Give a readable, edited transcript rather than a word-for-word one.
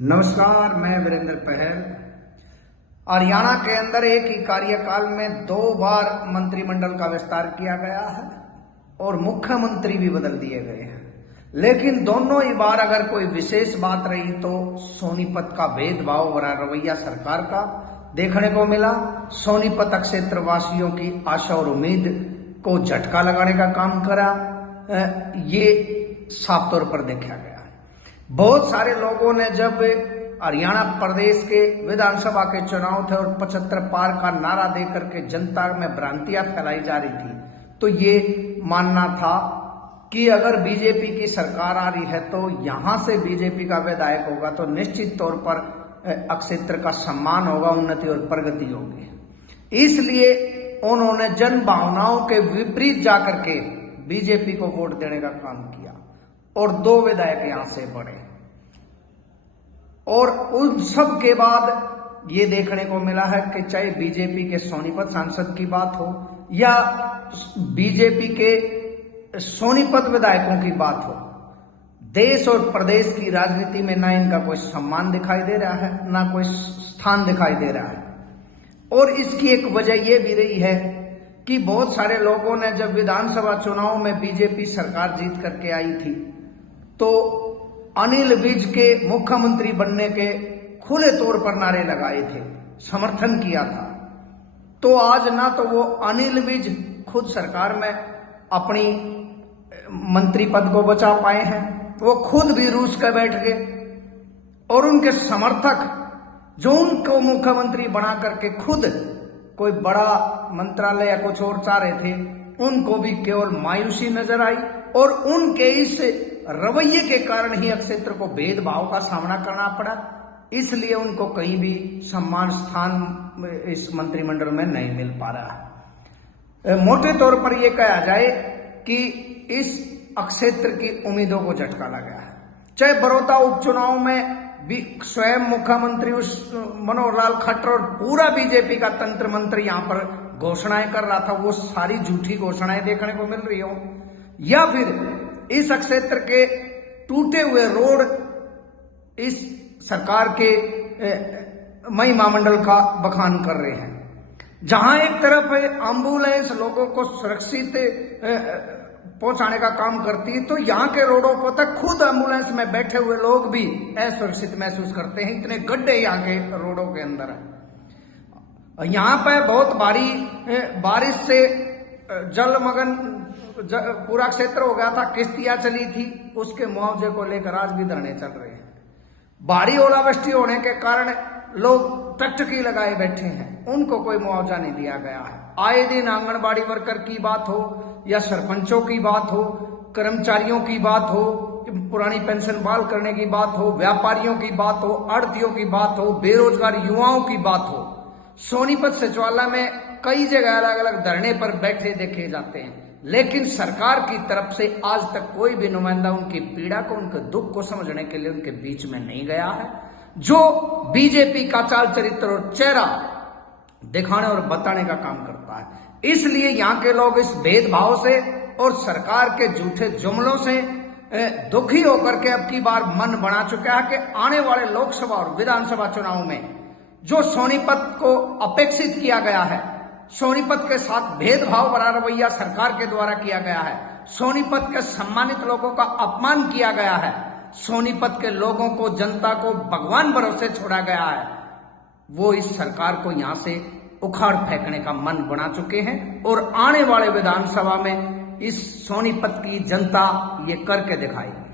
नमस्कार, मैं वीरेंद्र पहल। हरियाणा के अंदर एक ही कार्यकाल में 2 बार मंत्रिमंडल का विस्तार किया गया है और मुख्यमंत्री भी बदल दिए गए हैं, लेकिन दोनों ही बार अगर कोई विशेष बात रही तो सोनीपत का भेदभाव भरा रवैया सरकार का देखने को मिला। सोनीपत क्षेत्र वासियों की आशा और उम्मीद को झटका लगाने का काम करा, ये साफ तौर पर देखा गया। बहुत सारे लोगों ने जब हरियाणा प्रदेश के विधानसभा के चुनाव थे और 75 पार का नारा देकर के जनता में भ्रांतियां फैलाई जा रही थी, तो ये मानना था कि अगर बीजेपी की सरकार आ रही है तो यहां से बीजेपी का विधायक होगा तो निश्चित तौर पर क्षेत्र का सम्मान होगा, उन्नति और प्रगति होगी। इसलिए उन्होंने जन भावनाओं के विपरीत जाकर के बीजेपी को वोट देने का काम किया और 2 विधायक यहां से बढ़े। और उन सब के बाद ये देखने को मिला है कि चाहे बीजेपी के सोनीपत सांसद की बात हो या बीजेपी के सोनीपत विधायकों की बात हो, देश और प्रदेश की राजनीति में ना इनका कोई सम्मान दिखाई दे रहा है, ना कोई स्थान दिखाई दे रहा है। और इसकी एक वजह यह भी रही है कि बहुत सारे लोगों ने जब विधानसभा चुनाव में बीजेपी सरकार जीत करके आई थी तो अनिल विज के मुख्यमंत्री बनने के खुले तौर पर नारे लगाए थे, समर्थन किया था। तो आज ना तो वो अनिल विज खुद सरकार में अपनी मंत्री पद को बचा पाए हैं, वो खुद भी रूस के बैठ गए और उनके समर्थक जो उनको मुख्यमंत्री बना करके खुद कोई बड़ा मंत्रालय या कुछ और चाह रहे थे, उनको भी केवल मायूसी नजर आई। और उनके इस रवैये के कारण ही क्षेत्र को भेदभाव का सामना करना पड़ा, इसलिए उनको कहीं भी सम्मान स्थान इस मंत्रिमंडल में नहीं मिल पा रहा है। मोटे तौर पर यह कहा जाए कि इस क्षेत्र की उम्मीदों को झटका लगा है। चाहे बड़ौदा उपचुनाव में भी स्वयं मुख्यमंत्री उस मनोहर लाल खट्टर और पूरा बीजेपी का तंत्र मंत्र यहां पर घोषणाएं कर रहा था, वो सारी झूठी घोषणाएं देखने को मिल रही हो, या फिर इस क्षेत्र के टूटे हुए रोड इस सरकार के महिमा मंडल का बखान कर रहे हैं। जहां एक तरफ एम्बुलेंस लोगों को सुरक्षित पहुंचाने का काम करती है, तो यहाँ के रोडों पर तक खुद एम्बुलेंस में बैठे हुए लोग भी असुरक्षित महसूस करते हैं। इतने गड्ढे यहाँ के रोडों के अंदर है। यहाँ पे बहुत भारी बारिश से जलमग्न पूरा क्षेत्र हो गया था, किश्तियां चली थी, उसके मुआवजे को लेकर आज भी धरने चल रहे हैं। भारी ओलावृष्टि होने के कारण लोग टकटकी लगाए बैठे हैं, उनको कोई मुआवजा नहीं दिया गया है। आए दिन आंगनबाड़ी वर्कर की बात हो या सरपंचों की बात हो, कर्मचारियों की बात हो, पुरानी पेंशन बहाल करने की बात हो, व्यापारियों की बात हो, आड़तियों की बात हो, बेरोजगार युवाओं की बात हो, सोनीपत सचिवालय में कई जगह अलग अलग धरने पर बैठे देखे जाते हैं, लेकिन सरकार की तरफ से आज तक कोई भी नुमाइंदा उनकी पीड़ा को, उनके दुख को समझने के लिए उनके बीच में नहीं गया है, जो बीजेपी का चाल चरित्र और चेहरा दिखाने और बताने का काम करता है। इसलिए यहाँ के लोग इस भेदभाव से और सरकार के झूठे जुमलों से दुखी होकर के अब की बार मन बना चुका है कि आने वाले लोकसभा और विधानसभा चुनाव में जो सोनीपत को अपेक्षित किया गया है, सोनीपत के साथ भेदभाव भरा रवैया सरकार के द्वारा किया गया है, सोनीपत के सम्मानित लोगों का अपमान किया गया है, सोनीपत के लोगों को, जनता को भगवान भरोसे छोड़ा गया है, वो इस सरकार को यहां से उखाड़ फेंकने का मन बना चुके हैं। और आने वाले विधानसभा में इस सोनीपत की जनता ये करके दिखाएगी।